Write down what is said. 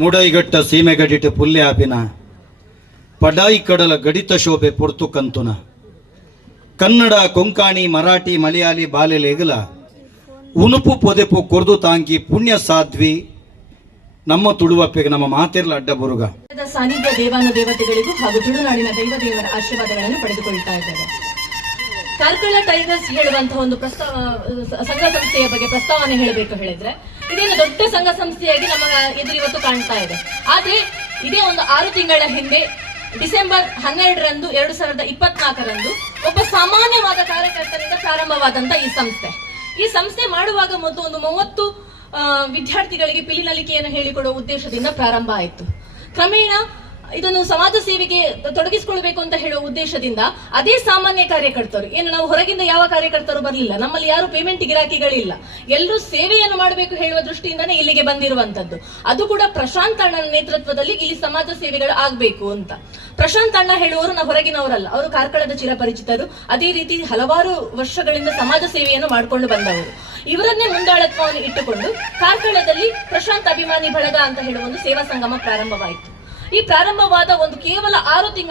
ಮುಡೈಗಟ್ಟ ಸೀಮೆಗಡಿಟ ಪುಲ್ಯ ಆಪಿನ ಪಡಾಯಿ ಕಡಲ ಗಡಿತ ಶೋಭೆ ಪೊರ್ತು ಕಂತುನ ಕನ್ನಡ ಕೊಂಕಾಣಿ ಮರಾಠಿ ಮಲಯಾಳಿ ಬಾಲೆಲೇಗಲ ಉನುಪು ಪೊದೆಪು ಕೊರ್ದು ತಾಂಕಿ ಪುಣ್ಯ ಸಾಧ್ವಿ ನಮ್ಮ ತುಳುವಪ್ಪೆಗೆ ನಮ್ಮ ಮಾತೆರ್ಲ ಅಡ್ಡ ಬುರುಗ ಸಾನ್ನಿಧ್ಯ ದೇವಾನು ದೇವತೆಗಳಿಗೂ ಹಾಗೂ ತುಳುನಾಡಿನ ದೈವ ದೇವರ ಆಶೀರ್ವಾದಗಳನ್ನು ಪಡೆದುಕೊಳ್ತಾ ಇದ್ದಾರೆ. ಕಾರ್ಕಳ ಟೈಗರ್ಸ್ ಹೇಳುವಂತಹ ಒಂದು ಸಂಘ ಸಂಸ್ಥೆಯ ಬಗ್ಗೆ ಪ್ರಸ್ತಾವನೆ ಹೇಳಬೇಕು ಹೇಳಿದ್ರೆ, ಇದೇನು ದೊಡ್ಡ ಸಂಘ ಸಂಸ್ಥೆಯಾಗಿ ನಮ್ಮ ಎದುರು ಇವತ್ತು ಕಾಣ್ತಾ ಇದೆ. ಆದ್ರೆ ಇದೇ ಒಂದು 6 ತಿಂಗಳ ಹಿಂದೆ ಡಿಸೆಂಬರ್ 12ರಂದು 2024ರಂದು ಒಬ್ಬ ಸಾಮಾನ್ಯವಾದ ಕಾರ್ಯಕರ್ತನಿಂದ ಪ್ರಾರಂಭವಾದಂತ ಈ ಸಂಸ್ಥೆ ಮಾಡುವಾಗ ಮೊದಲು ಒಂದು 30 ವಿದ್ಯಾರ್ಥಿಗಳಿಗೆ ಪಿಲಿನಲಿಕೆಯನ್ನು ಹೇಳಿಕೊಡುವ ಉದ್ದೇಶದಿಂದ ಪ್ರಾರಂಭ ಆಯಿತು. ಕ್ರಮೇಣ ಇದನ್ನು ಸಮಾಜ ಸೇವೆಗೆ ತೊಡಗಿಸಿಕೊಳ್ಬೇಕು ಅಂತ ಹೇಳುವ ಉದ್ದೇಶದಿಂದ ಅದೇ ಸಾಮಾನ್ಯ ಕಾರ್ಯಕರ್ತರು, ಏನು ನಾವು ಹೊರಗಿಂದ ಯಾವ ಕಾರ್ಯಕರ್ತರು ಬರಲಿಲ್ಲ, ನಮ್ಮಲ್ಲಿ ಯಾರು ಪೇಮೆಂಟ್ ಗಿರಾಕಿಗಳಿಲ್ಲ, ಎಲ್ಲರೂ ಸೇವೆಯನ್ನು ಮಾಡಬೇಕು ಹೇಳುವ ದೃಷ್ಟಿಯಿಂದಾನೇ ಇಲ್ಲಿಗೆ ಬಂದಿರುವಂತದ್ದು. ಅದು ಕೂಡ ಪ್ರಶಾಂತ್ ಅಣ್ಣನ ನೇತೃತ್ವದಲ್ಲಿ ಇಲ್ಲಿ ಸಮಾಜ ಸೇವೆಗಳು ಆಗ್ಬೇಕು ಅಂತ. ಪ್ರಶಾಂತ್ ಅಣ್ಣ ಹೇಳುವವರು ನಾವು ಹೊರಗಿನವರಲ್ಲ, ಅವರು ಕಾರ್ಕಳದ ಚಿರಪರಿಚಿತರು. ಅದೇ ರೀತಿ ಹಲವಾರು ವರ್ಷಗಳಿಂದ ಸಮಾಜ ಸೇವೆಯನ್ನು ಮಾಡಿಕೊಂಡು ಬಂದವರು. ಇವರನ್ನೇ ಮುಂದಾಳತ್ವವನ್ನು ಇಟ್ಟುಕೊಂಡು ಕಾರ್ಕಳದಲ್ಲಿ ಪ್ರಶಾಂತ್ ಅಭಿಮಾನಿ ಬಳಗ ಅಂತ ಹೇಳುವ ಒಂದು ಸೇವಾ ಸಂಗಮ ಪ್ರಾರಂಭವಾಯಿತು. ಈ ಪ್ರಾರಂಭವಾದ ಒಂದು ಕೇವಲ 6 ತಿಂಗಳ